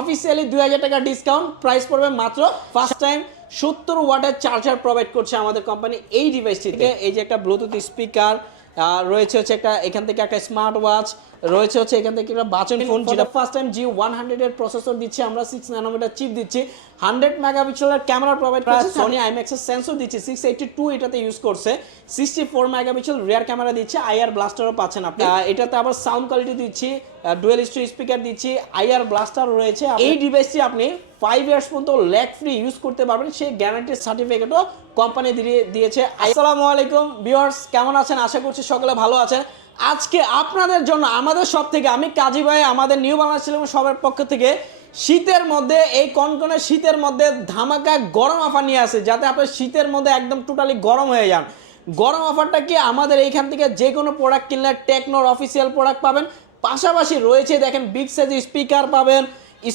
Officially দুই হাজার টাকা ডিসকাউন্ট প্রাইস পড়বে মাত্র ফার্স্ট টাইম সত্তর ওয়াটের চার্জার প্রোভাইড করছে আমাদের কোম্পানি এই ডিভাইসটিতে এই যে একটা ব্লুটুথ স্পিকার রয়েছে হচ্ছে একটা, এখান থেকে একটা স্মার্ট ওয়াচ রয়েছে হচ্ছে এখান থেকে একটা বাচন ফোন যেটা ফার্স্ট টাইম জি ওয়ান হান্ড্রেডের প্রসেসর দিচ্ছি আমরা সিক্স নানোমিটার চিপ দিচ্ছি হান্ড্রেড মেগাপিক্সেলের ক্যামেরা প্রোভাইড করছে সনি আইম্যাক্সের সেন্সর দিচ্ছে সিক্স এইটি টু এটাতে ইউজ করছে sixty four megapixel rear camera দিচ্ছে আইআর ব্লাস্টারও পাচ্ছেন আপনি। এটাতে আবার সাউন্ড কোয়ালিটি দিচ্ছি ডুয়েল স্টোরি স্পিকার দিচ্ছি আইআর ব্লাস্টার রয়েছে এই ডিভাইসটি আপনি ফাইভ ইয়ার্স পর্যন্ত ল্যাক ফ্রি ইউজ করতে পারবেন সেই গ্যারান্টির সার্টিফিকেটও কোম্পানি দিয়ে দিয়েছে। আসসালামু আলাইকুম ভিউয়ার্স কেমন আছেন? আশা করছি সকলে ভালো আছেন। আজকে আপনাদের জন্য, আমাদের সব থেকে আমি কাজী ভাই, আমাদের নিউ বাংলাদেশ টেলিভিশন সবার পক্ষ থেকে শীতের মধ্যে, এই কনকনে শীতের মধ্যে ধামাকা গরম অফার নিয়ে আসে, যাতে আপনি শীতের মধ্যে একদম টোটালি গরম হয়ে যান। গরম অফারটা কি? আমাদের এইখান থেকে যে কোনো প্রোডাক্ট কিনলে টেকনোর অফিসিয়াল প্রোডাক্ট পাবেন। পাশাপাশি রয়েছে, দেখেন বিগ সাইজ স্পিকার পাবেন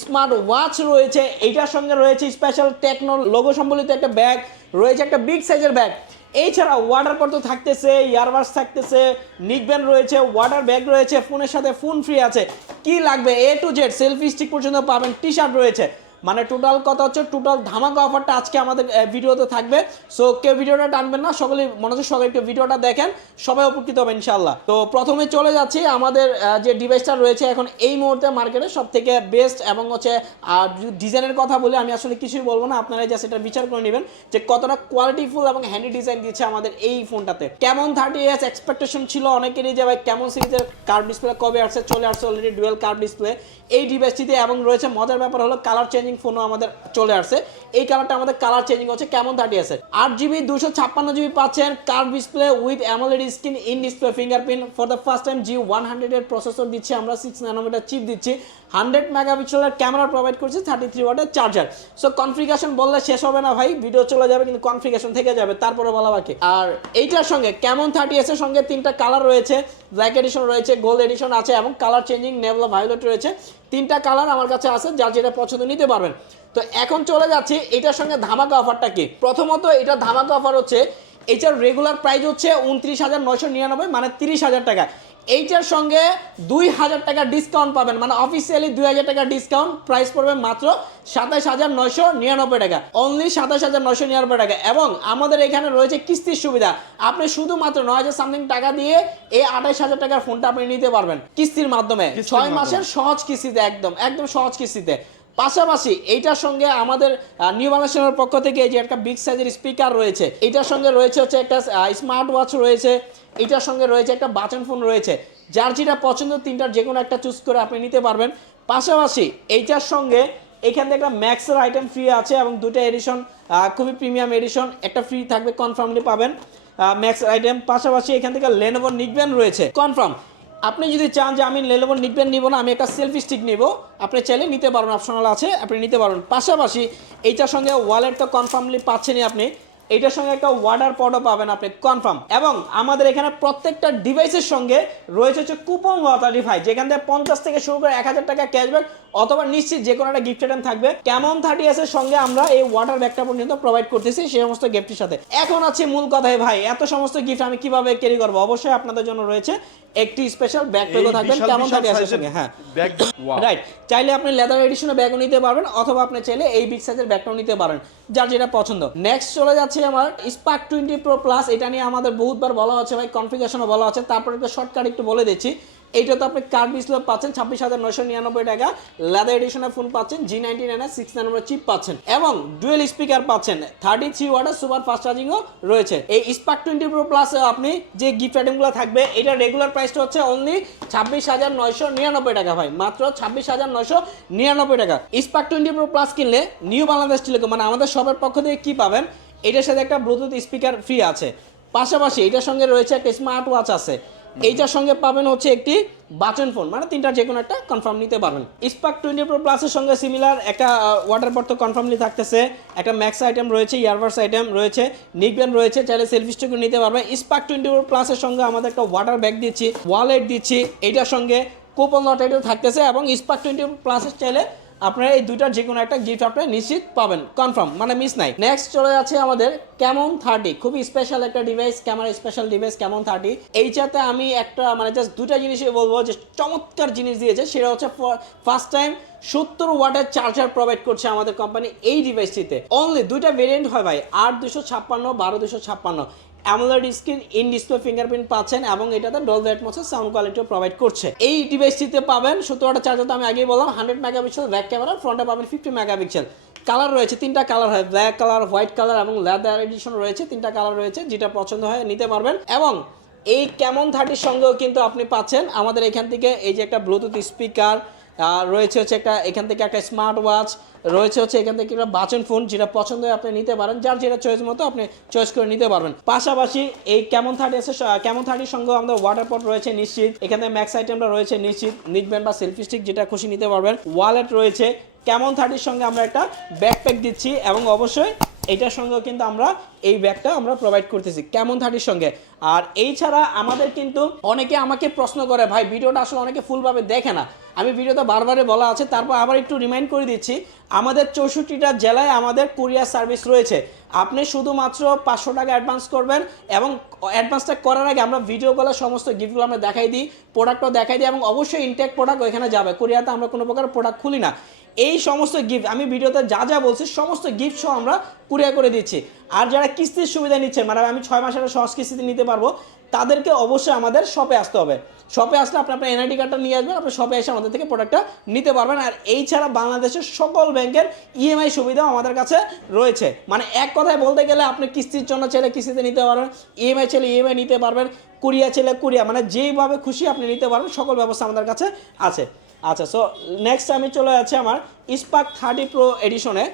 স্মার্ট ওয়াচ রয়েছে, এইটার সঙ্গে রয়েছে স্পেশাল টেকনো লোগো সম্বলিত একটা ব্যাগ রয়েছে একটা বিগ সাইজের ব্যাগ এছাড়া ওয়াটার পর তো থাকতেছে ইয়ারবাস থাকতেছে নিকব্যান্ড রয়েছে ওয়াটার ব্যাগ রয়েছে ফোনের সাথে ফোন ফ্রি আছে। কি লাগবে A to Z selfie stick পর্যন্ত পাবেন টি শার্ট রয়েছে। মানে টোটাল কথা হচ্ছে টোটাল ধামাকা অফারটা আজকে আমাদের ভিডিওতে থাকবে। সো কেউ ভিডিওটা টানবেন না সকলে হচ্ছে সবাই একটু ভিডিওটা দেখেন, সবাই উপকৃত হবে ইনশাল্লাহ তো প্রথমে চলে যাচ্ছি আমাদের যে ডিভাইসটা রয়েছে এখন এই মুহূর্তে মার্কেটে সব থেকে বেস্ট এবং হচ্ছে আর ডিজাইনের কথা বলে আমি আসলে কিছুই বলব না আপনারা জাস্ট এটা বিচার করে নেবেন যে কতটা কোয়ালিটিফুল এবং হ্যান্ডি ডিজাইন দিচ্ছে আমাদের এই ফোনটাতে কেমন থার্টি ইয়ার্স এক্সপেকটেশন ছিল অনেকেরই যে, ভাই, কেমন সিরিজের কার্ভ ডিসপ্লে কবে আসছে, চলে আসছে অলরেডি ডুয়েল কার্ভ ডিসপ্লে এই ডিভাইসটিতে এবং রয়েছে, মজার ব্যাপার হলো কালার চেঞ্জিং ফোনও আমাদের চলে আসছে। এই কালারটা আমাদের কালার চেঞ্জিং হচ্ছে, কেমন থার্টি আছে। আট জিবি দুশো ছাপ্পান্ন জিবি পাচ্ছেন curve display with AMOLED screen in display fingerprint for the first time G one হান্ড্রেডের প্রসেসর দিচ্ছি আমরা সিক্স নানোমিটার চিপ দিচ্ছি। হান্ড্রেড মেগাপিক্সেলের ক্যামেরা প্রোভাইড করছি থার্টি থ্রি ওয়াটের চার্জার সো কনফিগারেশন বললে শেষ হবে না ভাই ভিডিও চলে যাবে, কিন্তু কনফিগারেশন থেকে যাবে, তারপরে বলা বাকি। আর এইটার সঙ্গে কেমন থার্টি এস এর সঙ্গে তিনটা কালার রয়েছে। ব্ল্যাক এডিশন রয়েছে গোল্ড এডিশন আছে, এবং কালার চেঞ্জিং নেভলা ভায়োলেট রয়েছে। তিনটা কালার আমার কাছে আছে, যার যেটা পছন্দ নিতে পারবেন। তো এখন চলে যাচ্ছি এটার সঙ্গে ধামাকা অফারটা কি প্রথমত এটা ধামাকা অফার হচ্ছে, এটার রেগুলার প্রাইস হচ্ছে উনত্রিশ হাজার নয়শো নিরানব্বই মানে তিরিশ হাজার টাকা এইটার সঙ্গে দুই হাজার টাকা ডিসকাউন্ট পাবেন। মানে অফিসিয়ালি দুই হাজার টাকা ডিসকাউন্ট প্রাইস পড়বে মাত্র সাতাশ হাজার নয়শো নিরানব্বই টাকা। অনলি সাতাশ হাজার নয়শো নিরানব্বই টাকা। এবং আমাদের এখানে রয়েছে কিস্তির সুবিধা। আপনি শুধুমাত্র নয় হাজার সামথিং টাকা দিয়ে এই আঠাশ হাজার টাকার ফোনটা আপনি নিতে পারবেন। কিস্তির মাধ্যমে। ছয় মাসের সহজ কিস্তিতে একদম একদম সহজ কিস্তিতে। পাশাপাশি এইটার সঙ্গে আমাদের নিউ বাংলাদেশের পক্ষ থেকে যে একটা বিগ সাইজের স্পিকার রয়েছে, এইটার সঙ্গে রয়েছে হচ্ছে একটা স্মার্ট ওয়াচ রয়েছে এটার সঙ্গে রয়েছে একটা বাটন ফোন রয়েছে, যার যেটা পছন্দ তিনটার যে কোনো একটা চুজ করে আপনি নিতে পারবেন। পাশাপাশি এইটার সঙ্গে এখান থেকে একটা ম্যাক্সের আইটেম ফ্রি আছে এবং দুটো এডিশন খুবই প্রিমিয়াম এডিশন একটা ফ্রি থাকবে কনফার্মলি পাবেন ম্যাক্স আইটেম পাশাপাশি এখান থেকে লেনোভো নিকবেন রয়েছে কনফার্ম আপনি যদি চান যে আমি লেলেবো নিবেন, নিব না, আমি একটা সেলফি স্টিক নিব, আপনি চাইলে নিতে পারবেন অপশনাল আছে, আপনি নিতে পারবেন পাশাপাশি এইটার সঙ্গে ওয়ালেট তো কনফার্মলি পাচ্ছেনই আপনি। এইটার সঙ্গে একটা ওয়াটার পডও পাবেন আপনি কনফার্ম এবং আমাদের এখানে প্রত্যেকটা ডিভাইসের সঙ্গে রয়েছে হচ্ছে কুপন থার্টি যেখান থেকে পঞ্চাশ থেকে শুরু করে এক হাজার টাকা ক্যাশব্যাক অথবা নিশ্চিত যে কোনো একটা গিফট আইটেম থাকবে। কেমন থার্টি এস এর সঙ্গে আমরা এই ওয়াটার ব্যাগটা পর্যন্ত প্রোভাইড করতেছি সেই সমস্ত গিফটের সাথে। এখন আছে মূল কথায় ভাই এত সমস্ত গিফট আমি কীভাবে ক্যারি করব? অবশ্যই আপনাদের জন্য রয়েছে একটি স্পেশাল ব্যাগ পেগো থাকবেন। কেমন থার্টি এস এর সঙ্গে? হ্যাঁ। রাইট চাইলে আপনি লেদার এডিশনের ব্যাগও নিতে পারবেন অথবা আপনি চাইলে এই বিগ সাইজের ব্যাগটাও নিতে পারেন যার যেটা পছন্দ। নেক্সট চলে যাচ্ছে আমার স্পার্ক টোয়েন্টি প্রো প্লাস এটা নিয়ে আমাদের বহুতবার বলা হচ্ছে ভাই কনফিগারেশনও বলা আছে তারপরে একটা শর্টকাট একটু বলে দিচ্ছি। এইটা তো আপনি কার্ড ডিসপ্লে পাচ্ছেন, ছাব্বিশ হাজার নয়শো নিরানব্বই টাকা। লেদার এডিশনের ফোন পাচ্ছেন জি নাইনটি নাইনের সিক্স নাম্বার চিপ পাচ্ছেন। এবং ডুয়েল স্পিকার পাচ্ছেন থার্টি থ্রি ওয়াটার সুপার ফাস্ট চার্জিংও রয়েছে। এই স্পার্ক টোয়েন্টি প্রো প্লাস আপনি যে গিফট আইটেমগুলো থাকবে, এটা রেগুলার প্রাইসটা হচ্ছে অনলি ছাব্বিশ হাজার নয়শো নিরানব্বই টাকা ভাই। মাত্র ছাব্বিশ হাজার নয়শো নিরানব্বই টাকা। স্পার্ক টোয়েন্টি প্রো প্লাস কিনলে নিউ বাংলাদেশ টেলিকম মানে আমাদের সবার পক্ষ থেকে কি পাবেন? এটার সাথে একটা ব্লুটুথ স্পিকার ফ্রি আছে। পাশাপাশি এটার সঙ্গে রয়েছে একটা স্মার্ট ওয়াচ আছে। এইটার সঙ্গে পাবেন হচ্ছে একটি বাটন ফোন মানে তিনটা যে কোনো একটা কনফার্ম নিতে পারবেন। স্পার্ক টোয়েন্টি প্রো প্লাসের সঙ্গে সিমিলার একটা ওয়াটার পট তো কনফার্মলি থাকতেছে। একটা ম্যাক্স আইটেম রয়েছে ইয়ারবার্স আইটেম রয়েছে নিকবেন রয়েছে, চাইলে সেলফি স্টিকও নিতে পারবেন। স্পার্ক টোয়েন্টি প্রো প্লাসের সঙ্গে আমাদের একটা ওয়াটার ব্যাগ দিচ্ছি ওয়ালেট দিচ্ছি। এইটার সঙ্গে কুপন লটারিও থাকতেছে এবং স্পার্ক টোয়েন্টি প্লাসের চাইলে আপনারা এই দুইটার যে কোনো একটা গিফট আপনারা নিশ্চিত পাবেন। কনফার্ম মানে মিস নাই। নেক্সট চলে যাচ্ছে আমাদের কেমন থার্টি খুবই স্পেশাল একটা ডিভাইস ক্যামেরা স্পেশাল ডিভাইস কেমন থার্টি এইটাতে আমি একটা মানে জাস্ট দুটা জিনিসই বলব, যে চমৎকার জিনিস দিয়েছে, সেটা হচ্ছে ফার্স্ট টাইম সত্তর ওয়াটের চার্জার প্রোভাইড করছে আমাদের কোম্পানি এই ডিভাইসটিতে অনলি দুইটা ভেরিয়েন্ট হয় ভাই, আট দুশো ছাপ্পান্ন, বারো দুশো ছাপ্পান্ন। AMOLED screen, in display fingerprint পাচ্ছেন এবং এটাতে ডলবি অ্যাটমসের সাউন্ড কোয়ালিটিও প্রোভাইড করছে। এই ডিভাইসটিতে পাবেন সত্তর ওয়াটের চার্জার তো আমি আগেই বললাম হান্ড্রেড মেগাপিক্সেল ব্যাক ক্যামেরা ফ্রন্টে পাবেন ফিফটি মেগাপিক্সেল কালার রয়েছে তিনটা কালার হয় ব্ল্যাক কালার হোয়াইট কালার এবং লেদার এডিশন রয়েছে, তিনটা কালার রয়েছে, যেটা পছন্দ হয় নিতে পারবেন। এবং এই কেমন থার্টির সঙ্গেও কিন্তু আপনি পাচ্ছেন আমাদের এখান থেকে, এই যে একটা ব্লুটুথ স্পিকার রয়েছে হচ্ছে একটা, এখান থেকে একটা স্মার্ট ওয়াচ রয়েছে হচ্ছে এখান থেকে একটা বাচন ফোন যেটা পছন্দ হয় আপনি নিতে পারেন, যার যেটা চয়েস মতো আপনি চয়েস করে নিতে পারবেন। পাশাপাশি এই কেমন থার্টি আছে কেমন থার্টির সঙ্গে আমাদের ওয়াটার পট রয়েছে নিশ্চিত, এখানে ম্যাক্স আইটেমটা রয়েছে নিশ্চিত নিটব্যান্ড বা সেলফি স্টিক যেটা খুশি নিতে পারবেন। ওয়ালেট রয়েছে কেমন থার্টির সঙ্গে আমরা একটা ব্যাকপ্যাক দিচ্ছি এবং অবশ্যই এইটার সঙ্গেও কিন্তু আমরা এই ব্যাগটা আমরা প্রোভাইড করতেছি। কেমন থার্টির সঙ্গে? আর এই ছাড়া আমাদের কিন্তু অনেকে আমাকে প্রশ্ন করে, ভাই, ভিডিওটা আসলে অনেকে ফুলভাবে দেখে না। আমি ভিডিওতে বারবারে বলা আছে, তারপর আবার একটু রিমাইন্ড করে দিচ্ছি, আমাদের চৌষট্টিটা জেলায় আমাদের কুরিয়ার সার্ভিস রয়েছে। আপনি শুধুমাত্র পাঁচশো টাকা অ্যাডভান্স করবেন এবং অ্যাডভান্সটা করার আগে আমরা ভিডিও কলে সমস্ত গিফটগুলো আমরা দেখাই দিই প্রোডাক্টও দেখাই দিই এবং অবশ্যই ইনটেক প্রোডাক্ট ওইখানে যাবে। কুরিয়াতে আমরা কোনো প্রকার প্রোডাক্ট খুলি না। এই সমস্ত গিফট আমি ভিডিওতে যা যা বলছি, সমস্ত গিফট সহ আমরা কুরিয়ার করে দিচ্ছি। আর যারা কিস্তির সুবিধা নিচ্ছেন মানে আমি ছয় মাসের সহজ কিস্তিতে নিতে পারব, তাদেরকে অবশ্যই আমাদের শপে আসতে হবে। শপে আসলে আপনি আপনার এনআইডি কার্ডটা নিয়ে আসবেন, আপনি শপে এসে আমাদের থেকে প্রোডাক্টটা নিতে পারবেন। আর এই ছাড়া বাংলাদেশের সকল ব্যাংকের ইএমআই সুবিধাও আমাদের কাছে রয়েছে। মানে এক কথায় বলতে গেলে আপনি কিস্তির জন্য চাইলে কিস্তিতে নিতে পারবেন ইএমআই চাইলে ইএমআই নিতে পারবেন কুরিয়া চাইলে কুরিয়া মানে যেইভাবে খুশি আপনি নিতে পারবেন, সকল ব্যবস্থা আমাদের কাছে আছে। আচ্ছা সো নেক্সট আমি চলে যাচ্ছি আমার স্পার্ক থার্টি প্রো এডিশনে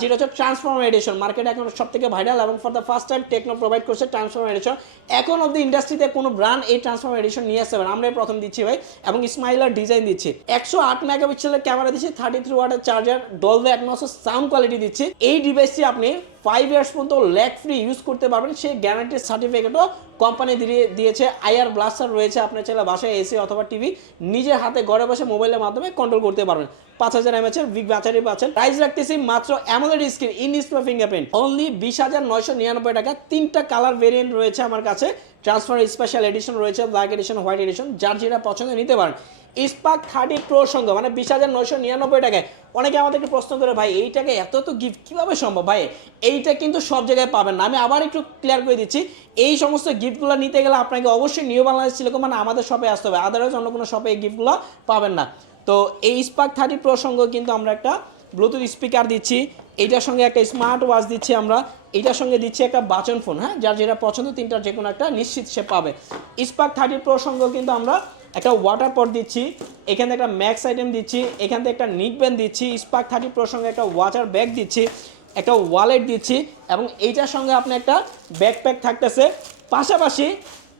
যেটা হচ্ছে ট্রান্সফর্মার এডিশন। মার্কেটে এখন সব থেকে ভাইরাল এবং for the first time Tecno provide করছে ট্রান্সফর্মার এডিশন। এখন অব অব্দি ইন্ডাস্ট্রিতে কোনো ব্র্যান্ড এই ট্রান্সফর্মার এডিশন নিয়ে আসতে পারে প্রথম দিচ্ছি ভাই, এবং স্মাইলার ডিজাইন দিচ্ছি। একশো আট মেগাপিক্সেলের ক্যামেরা দিচ্ছি থার্টি থ্রি ওয়াটের চার্জার ডল ডলবে অ্যাটমসের সাউন্ড কোয়ালিটি দিচ্ছি। এই ডিভাইসটি আপনি ফাইভ ইয়ার্স পর্যন্ত ল্যাক ফ্রি ইউজ করতে পারবেন। সেই গ্যারান্টির সার্টিফিকেটও কোম্পানি দিয়ে দিয়েছে। আইআর ব্লাস্টার রয়েছে আপনার ছেলে বাসায় এসি অথবা টিভি নিজের হাতে ঘরে বসে মোবাইলের মাধ্যমে কন্ট্রোল করতে পারবেন। পাঁচ হাজার এমএচ এর বিগ ব্যাটারি পাচ্ছেন। প্রাইস রাখতেছি মাত্র AMOLED screen in display fingerprint only বিশ হাজার নয়শো নিরানব্বই টাকা তিনটা কালার ভেরিয়েন্ট রয়েছে আমার কাছে। ট্রান্সফার স্পেশাল এডিশন রয়েছে ব্ল্যাক এডিশন হোয়াইট এডিশন যার যেটা পছন্দ নিতে পারেন। স্পার্ক থার্টি প্রোর সঙ্গে মানে বিশ হাজার নয়শো নিরানব্বই টাকায়। অনেকে আমাদেরকে প্রশ্ন করে, ভাই, এইটাকে এত তো গিফট কীভাবে সম্ভব? ভাই, এইটা কিন্তু সব জায়গায় পাবেন না। আমি আবার একটু ক্লিয়ার করে দিচ্ছি, এই সমস্ত গিফটগুলো নিতে গেলে আপনাকে অবশ্যই নিউ বাংলাদেশ ছিল মানে আমাদের শপে আসতে হবে। আদারওয়াইজ অন্য কোনো শপে এই গিফটগুলো পাবেন না। তো এই স্পার্ক থার্টি প্রসঙ্গ কিন্তু আমরা একটা ব্লুটুথ স্পিকার দিচ্ছি। এইটার সঙ্গে একটা স্মার্ট ওয়াচ দিচ্ছি আমরা। এইটার সঙ্গে দিচ্ছি একটা বাচন ফোন হ্যাঁ? যার যেটা পছন্দ তিনটার যে কোনো একটা নিশ্চিত সে পাবে। স্পার্ক থার্টি প্রসঙ্গ কিন্তু আমরা একটা ওয়াটার পট দিচ্ছি। এখান থেকে একটা ম্যাক্স আইটেম দিচ্ছি। এখান থেকে একটা নিক ব্যান্ড দিচ্ছি। স্পার্ক থার্টি প্রসঙ্গে একটা ওয়াটার ব্যাগ দিচ্ছি। একটা ওয়ালেট দিচ্ছি। এবং এইটার সঙ্গে আপনি একটা ব্যাকপ্যাক থাকতেছে। পাশাপাশি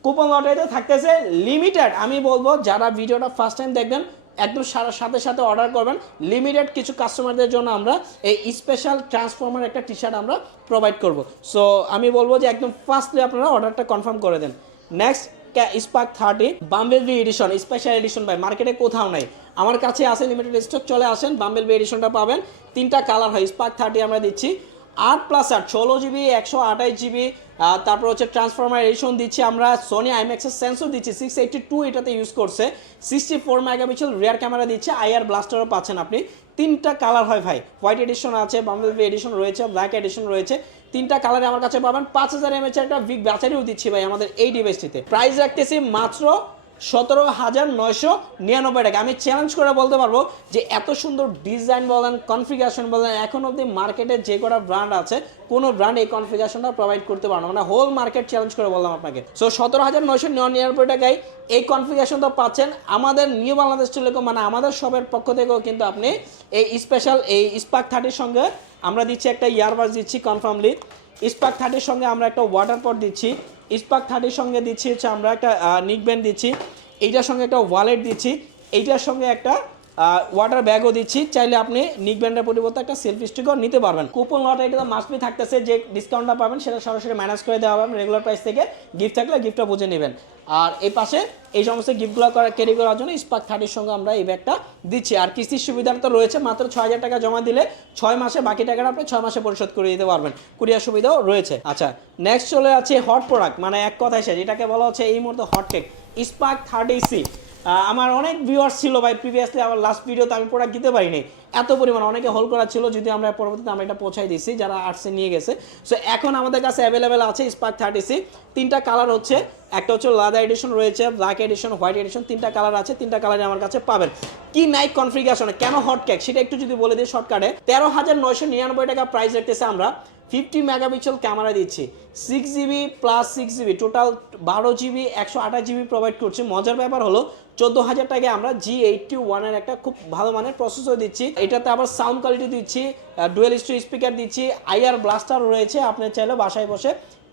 কুপন লটারিতে থাকতেছে লিমিটেড আমি বলব, যারা ভিডিওটা ফার্স্ট টাইম দেখবেন একদম সারা- সাথে সাথে অর্ডার করবেন। লিমিটেড কিছু কাস্টমারদের জন্য আমরা এই স্পেশাল ট্রান্সফর্মার একটা টি শার্ট আমরা প্রোভাইড করব। সো আমি বলব যে একদম ফার্স্টলি আপনারা অর্ডারটা কনফার্ম করে দেন। Next Spark thirty Bumblebee edition special edition ভাই মার্কেটে কোথাও নাই। আমার কাছে আছে লিমিটেড স্টক চলে আসেন বাম্বেল বি এডিশনটা পাবেন। তিনটা কালার হয় স্পার্ক থার্টি আমরা দিচ্ছি। আট প্লাস আট ষোলো জিবি একশো আঠাশ জিবি তারপর হচ্ছে ট্রান্সফর্মার এডিশন দিচ্ছি আমরা সোনি আইম্যাক্সের সেন্সর দিচ্ছি সিক্স এইটটি টু এটাতে ইউজ করছে sixty four megapixel rear camera দিচ্ছে আইআর ব্লাস্টারও পাচ্ছেন আপনি। তিনটা কালার হয় ভাই হোয়াইট এডিশন আছে বাম্বলবি এডিশন রয়েছে ব্ল্যাক এডিশন রয়েছে, তিনটা কালারে আমার কাছে পাবেন, পাঁচ হাজার এমএচ একটা বিগ ব্যাটারিও দিচ্ছি ভাই আমাদের এই ডিভাইসটিতে প্রাইস রাখতেছি মাত্র সতেরো হাজার নয়শো নিরানব্বই টাকা। আমি চ্যালেঞ্জ করে বলতে পারব যে এত সুন্দর ডিজাইন বলেন কনফিগারেশন বলেন, এখন অবধি মার্কেটে যে কটা ব্র্যান্ড আছে, কোনো ব্র্যান্ড এই কনফিগারেশনটা প্রোভাইড করতে পারো না। মানে হোল মার্কেট চ্যালেঞ্জ করে বললাম আপনাকে। সো সতেরো হাজার নয়শো নিরানব্বই টাকায় এই কনফিগারেশন তো পাচ্ছেন আমাদের নিউ বাংলাদেশ টেলিকম মানে আমাদের সবের পক্ষ থেকেও কিন্তু আপনি এই স্পেশাল এই স্পার্ক থার্টির সঙ্গে আমরা দিচ্ছি একটা ইয়ারবাস দিচ্ছি কনফার্মলি স্পার্ক থার্টির সঙ্গে আমরা একটা ওয়াটার পট দিচ্ছি। স্পার্ক থার্টির সঙ্গে দিচ্ছি, হচ্ছে আমরা একটা নিক ব্যান্ড দিচ্ছি। এইটার সঙ্গে একটা ওয়ালেট দিচ্ছি। এইটার সঙ্গে একটা ওয়াটার ব্যাগও দিচ্ছি। চাইলে আপনি নিক ব্যান্ডের পরিবর্তে একটা সেলফ স্টিকও নিতে পারবেন। কুপন লটারি এটা মাস্টবি থাকতেছে। যে ডিসকাউন্টটা পাবেন সেটা সরাসরি ম্যানেজ করে দেওয়া হবে। রেগুলার প্রাইস থেকে গিফট থাকলে গিফটটা বুঝে নেবেন। আর এই পাশে এই সমস্ত গিফটগুলো ক্যারি করার জন্য স্পার্ক থার্টির সঙ্গে আমরা এই ব্যাগটা দিচ্ছি। আর কিস্তির সুবিধা তো রয়েছে। মাত্র ছয় হাজার টাকা জমা দিলে ছয় মাসে বাকি টাকাটা আপনি ছয় মাসে পরিশোধ করে দিতে পারবেন। কুরিয়ার সুবিধাও রয়েছে। আচ্ছা নেক্সট চলে আছে হট প্রোডাক্ট মানে এক কথায় শেষ। এটাকে বলা হচ্ছে এই মুহূর্তে hot cake Spark thirty C আমার অনেক ভিউয়ার্স ছিল ভাই প্রিভিয়াসলি আমার লাস্ট ভিডিওতে আমি প্রোডাক্ট দিতে পারিনি। এত পরিমাণ অনেকে হোল্ড করা ছিল, যদি আমরা পরবর্তীতে আমরা এটা পৌঁছাই দিচ্ছি যারা আর্টসে নিয়ে গেছে। সো এখন আমাদের কাছে অ্যাভেলেবেল আছে স্পার্ক থার্টি সি তিনটা কালার হচ্ছে, একটা হচ্ছে লাদা এডিশন রয়েছে ব্ল্যাক এডিশন হোয়াইট এডিশন তিনটা কালার আছে, তিনটা কালারে আমার কাছে পাবেন। কি নাইক কনফিগারেশন কেন হট কেক সেটা একটু যদি বলে দিই শর্টকাটে তেরো হাজার নয়শো নিরানব্বই টাকা প্রাইস রাখতেছে আমরা। ফিফটি মেগাপিক্সেল ক্যামেরা দিচ্ছি। Six GB plus six GB total বারো জিবি একশো আঠাশ জিবি প্রোভাইড করছে। মজার ব্যাপার হলো, চোদ্দ হাজার টাকায় আমরা জি এইটটি ওয়ানের একটা খুব ভালো মানের প্রসেসর দিচ্ছি। এটাতে আবার সাউন্ড কোয়ালিটি দিচ্ছি ডুয়েল স্টোর স্পিকার দিচ্ছি আইআর ব্লাস্টার রয়েছে, আপনার চাইলে বাসায় বসে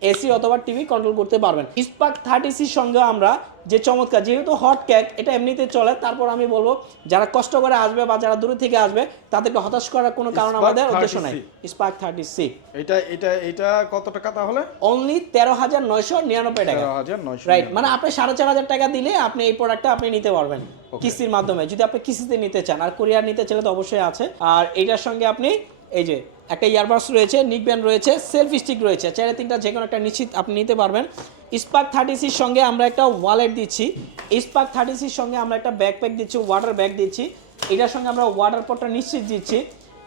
এসি অথবা টিভি কন্ট্রোল করতে পারবেন। স্পার্ক থার্টি সির সঙ্গে আমরা যে চমৎকার যেহেতু হট কেক এটা এমনিতে চলে তারপর আমি বলব যারা কষ্ট করে আসবে বা যারা দূরে থেকে আসবে তাদেরকে হতাশ করার কোনো কারণ আমাদের উদ্দেশ্য নাই। স্পার্ক থার্টি সি এটা এটা এটা কত টাকা তাহলে? অনলি তেরো হাজার নয়শো নিরানব্বই টাকা। রাইট মানে আপনি সাড়ে চার হাজার টাকা দিলে আপনি এই প্রোডাক্টটা আপনি নিতে পারবেন কিস্তির মাধ্যমে। যদি আপনি কিস্তিতে নিতে চান আর কোরিয়ার নিতে চাইলে তো অবশ্যই আছে। আর এটার সঙ্গে আপনি এই যে, একটা ইয়ারবাস রয়েছে নিক ব্যান্ড রয়েছে সেলফি স্টিক রয়েছে। চাইলে তিনটা যে কোনো একটা নিশ্চিত আপনি নিতে পারবেন। স্পার্ক থার্টি সির সঙ্গে আমরা একটা ওয়ালেট দিচ্ছি। স্পার্ক থার্টি সির সঙ্গে আমরা একটা ব্যাকপ্যাক দিচ্ছি ওয়াটার ব্যাগ দিচ্ছি। এটার সঙ্গে আমরা ওয়াটার পটটা নিশ্চিত দিচ্ছি।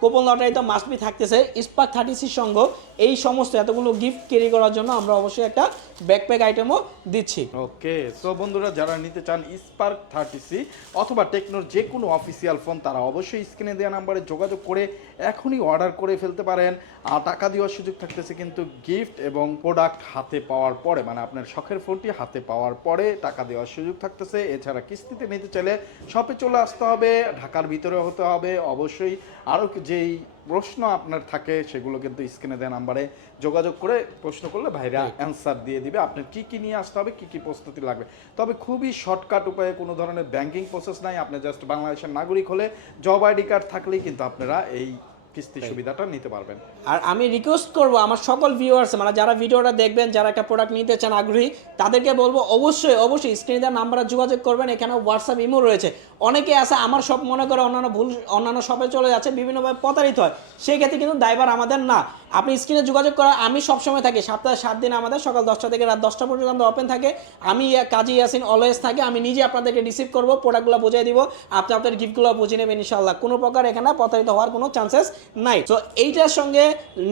কোপন লটারি তো মাস্ট বি থাকতেছে। স্পার্ক থার্টি সির সঙ্গে এই সমস্ত এতগুলো গিফট ক্যারি করার জন্য আমরা অবশ্যই একটা ব্যাকপ্যাক আইটেমও দিচ্ছি। ওকে সো বন্ধুরা, যারা নিতে চান স্পার্ক থার্টি সি অথবা টেকনোর যে কোনো অফিসিয়াল ফোন তারা অবশ্যই স্ক্রিনে দেওয়া নাম্বারে যোগাযোগ করে এখনই অর্ডার করে ফেলতে পারেন। আর টাকা দেওয়ার সুযোগ থাকতেছে কিন্তু গিফট এবং প্রোডাক্ট হাতে পাওয়ার পরে মানে আপনার শখের ফোনটি হাতে পাওয়ার পরে টাকা দেওয়ার সুযোগ থাকতেছে। এছাড়া কিস্তিতে নিতে চাইলে শপে চলে আসতে হবে, ঢাকার ভিতরে হতে হবে। অবশ্যই আরও যেই প্রশ্ন আপনার থাকে সেগুলো কিন্তু স্ক্রিনে দেওয়া নাম্বারে যোগাযোগ করে প্রশ্ন করলে ভাইরা অ্যান্সার দিয়ে দিবে। আপনার কি কি নিয়ে আসতে হবে কি কি প্রস্তুতি লাগবে। তবে খুবই শর্টকাট উপায়ে কোনো ধরনের ব্যাংকিং প্রসেস নাই। আপনি জাস্ট বাংলাদেশের নাগরিক হলে জব আইডি কার্ড থাকলেই কিন্তু আপনারা এই কিস্তি সুবিধাটা নিতে পারবেন। আর আমি রিকোয়েস্ট করব আমার সকল ভিউয়ার্স মানে যারা ভিডিওটা দেখবেন যারা একটা প্রোডাক্ট নিতে চান আগ্রহী তাদেরকে বলব অবশ্যই অবশ্যই স্ক্রিনে দেওয়ার নাম্বারে যোগাযোগ করবেন। এখানে হোয়াটসঅ্যাপ ইমো রয়েছে। অনেকে আছে আমার সব মনে করে অন্যান্য ভুল অন্যান্য শপে চলে যাচ্ছে বিভিন্নভাবে প্রতারিত হয়। সেই ক্ষেত্রে কিন্তু দায়ভার আমাদের না। আপনি স্ক্রিনে যোগাযোগ করা আমি সবসময় থাকি। সপ্তাহে সাত দিন আমাদের সকাল দশটা থেকে রাত দশটা পর্যন্ত আমরা ওপেন থাকে। আমি কাজী ইয়াসিন অলওয়েজ থাকে। আমি নিজে আপনাদেরকে রিসিভ করব প্রোডাক্টগুলো বুঝিয়ে দিব। আপনি আপনাদের গিফটগুলো বুঝে নেবেন ইনশাল্লাহ কোনো প্রকার এখানে প্রতারিত হওয়ার কোনো চান্সেস নাই। তো এইটার সঙ্গে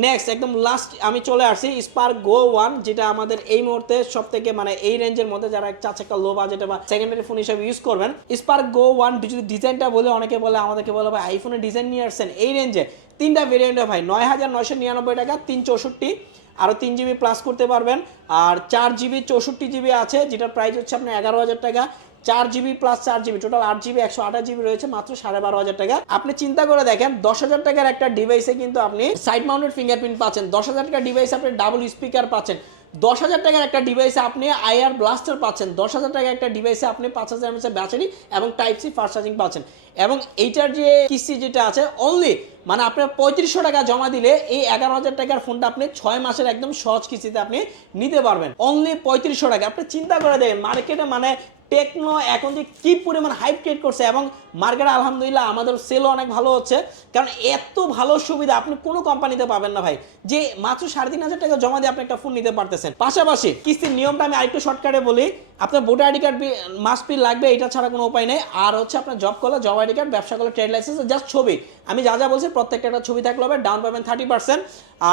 নেক্সট একদম লাস্ট আমি চলে আসছি স্পার্ক গো ওয়ান যেটা আমাদের এই মুহূর্তে সব থেকে মানে এই রেঞ্জের মধ্যে যারা চাচ্ছে একটা লো বাজেটে বা সেকেন্ডারি ফোন হিসেবে ইউজ করবেন স্পার্ক গো ওয়ান যদি ডিজাইনটা বলে অনেকে বলে, আমাদেরকে বলে, ভাই আইফোনের ডিজাইন নিয়ে আসছেন? এই রেঞ্জে তিনটা ভেরিয়েন্টে ভাই, নয় হাজার নয়শো নিরানব্বই টাকা, তিন চৌষট্টি আরও তিন জিবি প্লাস করতে পারবেন। আর চার জিবি চৌষট্টি জিবি আছে, যেটার প্রাইস হচ্ছে আপনার এগারো হাজার টাকা। চার জিবি প্লাস চার জিবি টোটাল আট জিবি একশো আঠাশ জিবি রয়েছে, মাত্র সাড়ে বারো হাজার টাকা। আপনি চিন্তা করে দেখেন, দশ হাজার টাকার একটা ডিভাইসে কিন্তু আপনি সাইড মাউন্টেড ফিঙ্গারপ্রিন্ট পাচ্ছেন। দশ হাজার টাকার ডিভাইসে আপনি ডাবল স্পিকার পাচ্ছেন। দশ হাজার টাকার একটা ডিভাইসে আপনি আইআর ব্লাস্টার পাচ্ছেন। দশ হাজার টাকার একটা ডিভাইসে আপনি পাঁচ হাজার এমএসের ব্যাটারি এবং টাইপ সি ফাস্ট চার্জিং পাচ্ছেন। এবং এইটার যে কিস্তি যেটা আছে অনলি মানে আপনার পঁয়ত্রিশশো টাকা জমা দিলে এই এগারো হাজার টাকার ফোনটা আপনি ছয় মাসের একদম সহজ কিস্তিতে আপনি নিতে পারবেন। অনলি পঁয়ত্রিশশো টাকা। আপনি চিন্তা করে দেখেন মার্কেটে মানে টেকনো এখন যে কি পরিমাণ হাইপ ক্রিয়েট করছে এবং মার্কেট আলহামদুলিল্লাহ আমাদের সেলও অনেক ভালো হচ্ছে। কারণ এত ভালো সুবিধা আপনি কোনো কোম্পানিতে পাবেন না ভাই। যে মাত্র সাড়ে তিন হাজার টাকা জমা দিয়ে আপনি একটা ফোন নিতে পারতেছেন। পাশাপাশি কিস্তির নিয়মটা আমি আরেকটু শর্টকাটে বলি। আপনার voter ID card must be লাগবে, এটা ছাড়া কোনো উপায় নেই। আর হচ্ছে আপনার জব করলে জব আইডি কার্ড ব্যবসা করলে ট্রেড লাইসেন্স জাস্ট ছবি। আমি যা যা বলছি প্রত্যেকটা একটা ছবি থাকলে হবে ডাউন পেমেন্ট থার্টি পার্সেন্ট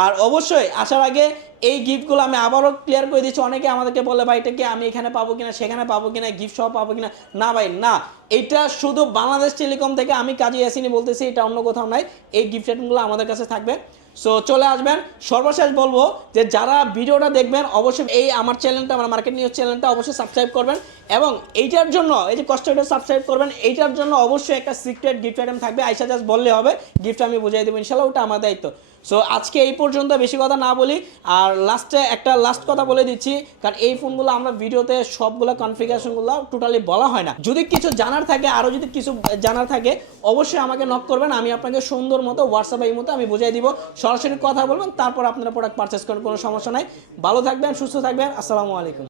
আর অবশ্যই আসার আগে এই গিফটগুলো আমি আবারও ক্লিয়ার করে দিচ্ছি। অনেকে আমাদেরকে বলে, ভাই, এটা কি আমি এখানে পাবো কিনা, সেখানে পাবো কিনা গিফট সহ পাবো কিনা? না, ভাই, না। এটা শুধু বাংলাদেশ টেলিকম থেকে আমি কাজে আসিনি বলতেছি, এটা অন্য কোথাও নাই। এই গিফট আইটেমগুলো আমাদের কাছে থাকবে। সো চলে আসবেন। সর্বশেষ বলব যে যারা ভিডিওটা দেখবেন, অবশ্যই এই আমার চ্যানেলটা, আমার মার্কেট নিউজ চ্যানেলটা অবশ্যই সাবস্ক্রাইব করবেন এবং এইটার জন্য, এই যে কষ্ট এটা সাবস্ক্রাইব করবেন, এইটার জন্য অবশ্যই একটা সিক্রেট গিফট আইটেম থাকবে। আইসা জাস্ট বললে হবে গিফট আমি বুঝাই দেবো, ইনশাল্লাহ ওটা আমার দায়িত্ব। সো আজকে এই পর্যন্ত বেশি কথা না বলি, আর লাস্টে একটা লাস্ট কথা বলে দিচ্ছি, কারণ এই ফোনগুলো আমরা ভিডিওতে সবগুলো কনফিগারেশনগুলো টোটালি বলা হয় না। যদি কিছু জানার থাকে আরও যদি কিছু জানার থাকে, অবশ্যই আমাকে নক করবেন, আমি আপনাকে সুন্দর মতো হোয়াটসঅ্যাপ এই মতো আমি বুঝিয়ে দিব। সরাসরি কথা বলবেন, তারপর আপনারা প্রোডাক্ট পারচেস করেন, কোনো সমস্যা নাই। ভালো থাকবেন, সুস্থ থাকবেন, আসসালামু আলাইকুম।